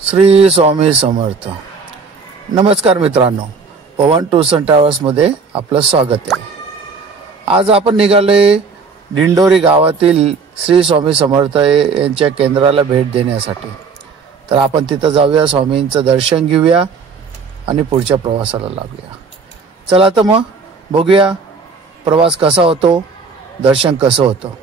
श्री स्वामी समर्थ. नमस्कार मित्रांनो, पवन tours and ट्रॅव्हल्समध्ये आपलं स्वागत आहे. आज आपण निघालोय दिंडोरी गावातील श्री स्वामी समर्थ यांच्या केंद्राला भेट देण्यासाठी. तर आपण तिथं जाऊया, स्वामींचं दर्शन घेऊया आणि पुढच्या प्रवासाला लागूया. चला तर मग बघूया प्रवास कसा होतो, दर्शन कसं होतं.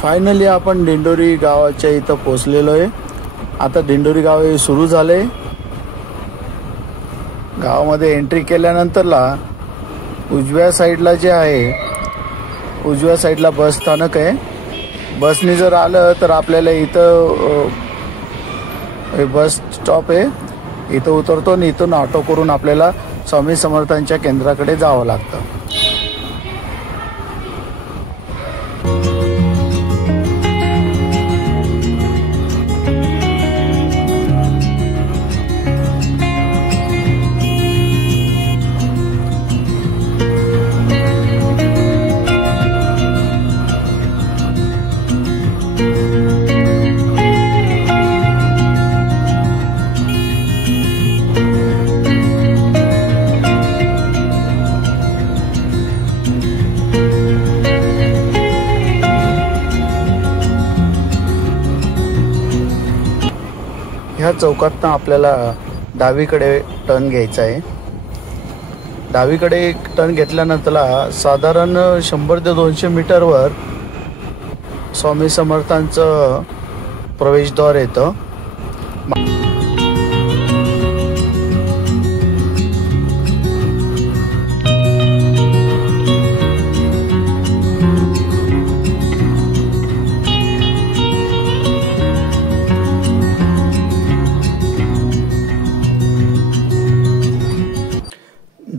फायनली आपण दिंडोरी गावाच्या इथं पोचलेलो आहे. आता दिंडोरी गाव हे सुरू झाले. गावामध्ये एंट्री केल्यानंतरला उजव्या साईडला जे आहे, उजव्या साईडला बस स्थानक आहे. बसने जर आलं तर आपल्याला इथं बस स्टॉप आहे, इथं उतरतो आणि इथून ऑटो करून आपल्याला स्वामी समर्थांच्या केंद्राकडे जावं लागतं. ह्या चौकातनं आपल्याला डावीकडे टर्न घ्यायचा आहे. डावीकडे टर्न घेतल्यानंतरला साधारण 100 ते 200 मीटरवर स्वामी समर्थांचं प्रवेशद्वार येतं.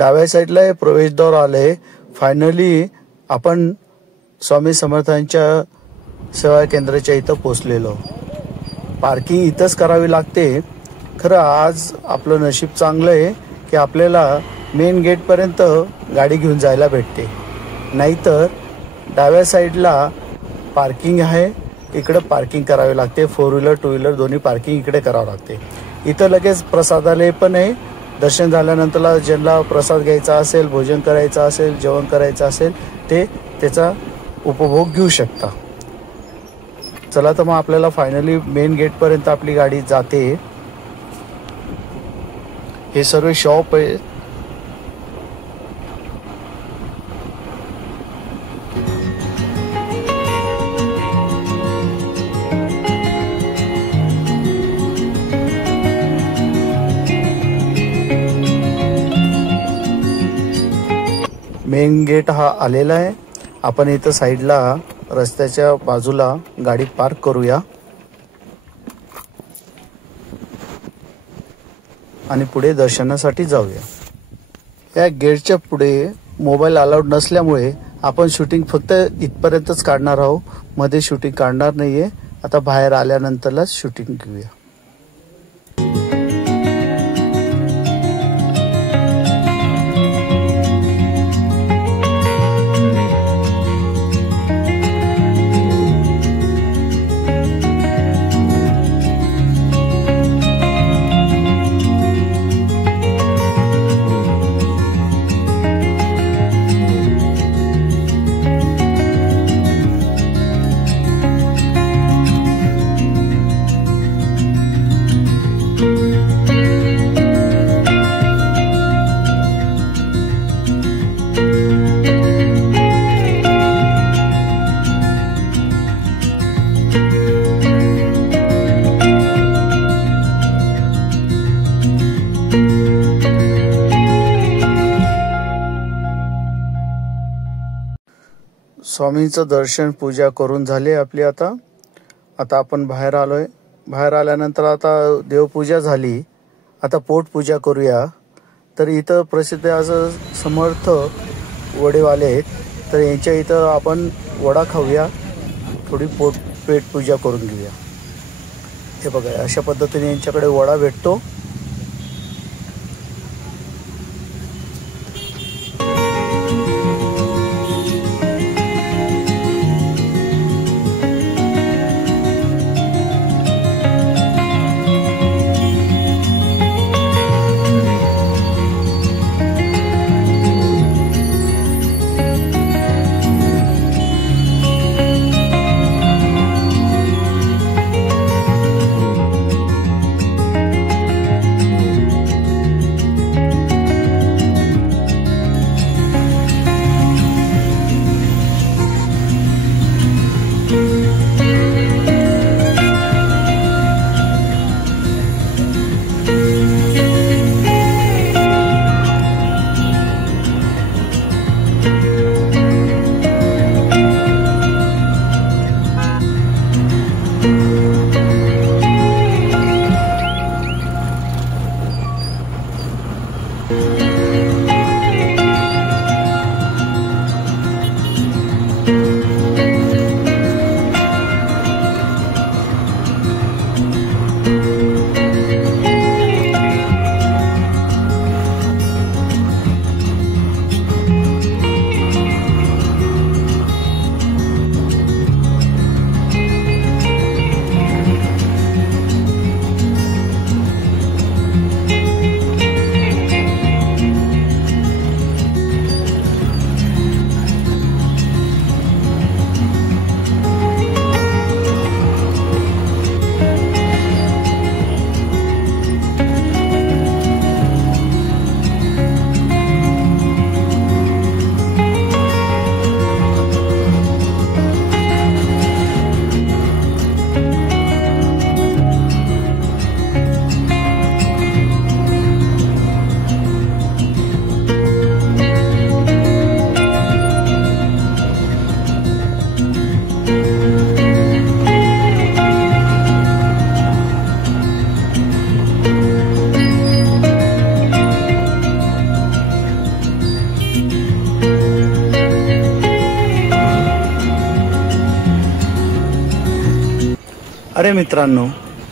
डाव्या साईडला हे प्रवेशद्वार आले. फायनली आपण स्वामी समर्थांच्या सेवा केंद्राच्या इथं पोचलेलो. पार्किंग इथंच करावी लागते. खरं आज आपलं नशीब चांगलं आहे की आपल्याला मेन गेटपर्यंत गाडी घेऊन जायला भेटते. नाहीतर डाव्या साईडला पार्किंग आहे, इकडं पार्किंग करावी लागते. 4 व्हीलर 2 व्हीलर दोन्ही पार्किंग इकडे करावं लागते. इथं लगेच प्रसादालय पण आहे. दर्शन झाल्यानंतरला ज्यांना प्रसाद घ्यायचा असेल, भोजन करायचं असेल, जेवण करायचं असेल, ते त्याचा उपभोग घेऊ शकता. चला तर मग आपल्याला फायनली मेन गेटपर्यंत आपली गाडी जाते. हे सर्व शॉप आहे. मेन गेट हा आलेला आहे. आपण इथं साईडला रस्त्याच्या बाजूला गाडी पार्क करूया. आणि पुढे दर्शनासाठी जाऊया। या गेटच्या पुढे मोबाईल अलाउड नसल्यामुळे आपण शूटिंग फक्त इथपर्यंतच काढणार आहोत, मध्ये शूटिंग काढणार नाहीये। आता बाहेर आल्यानंतरच शूटिंग घेऊया। स्वामींचं दर्शन पूजा करून झाले आपली। आता आपण बाहेर आलोय। बाहेर आल्यानंतर आता देवपूजा झाली, आता पोटपूजा करूया। तर इथं प्रसिद्ध असं समर्थ वडेवाले आहेत, तर यांच्या इथं आपण वडा खाऊया, थोडी पेट पूजा करून घेऊया। हे बघा, अशा पद्धतीने यांच्याकडे वडा भेटतो। अरे मित्रांनो,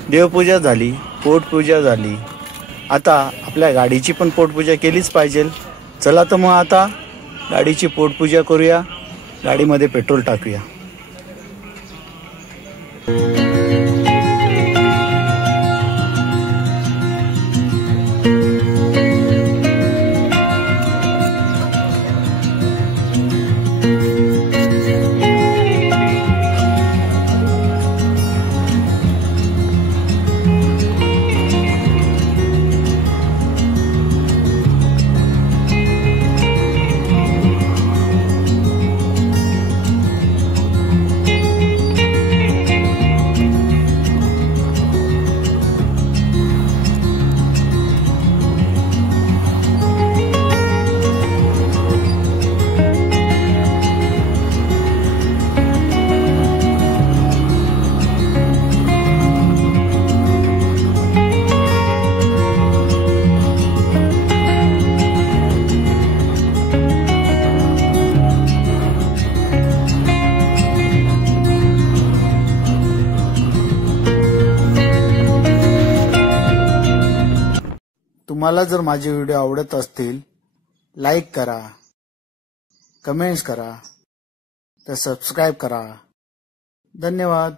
देवपूजा झाली, पोटपूजा झाली, आता आपल्या गाडीची पण पोटपूजा केलीच पाहिजे। चला तर मग आता गाडीची पोटपूजा करूया, गाडीमध्ये पेट्रोल टाकूया। तुम्हाला जर माझे व्हिडिओ आवडत असतील लाईक करा, कमेंट्स करा, तर सबस्क्राईब करा. धन्यवाद.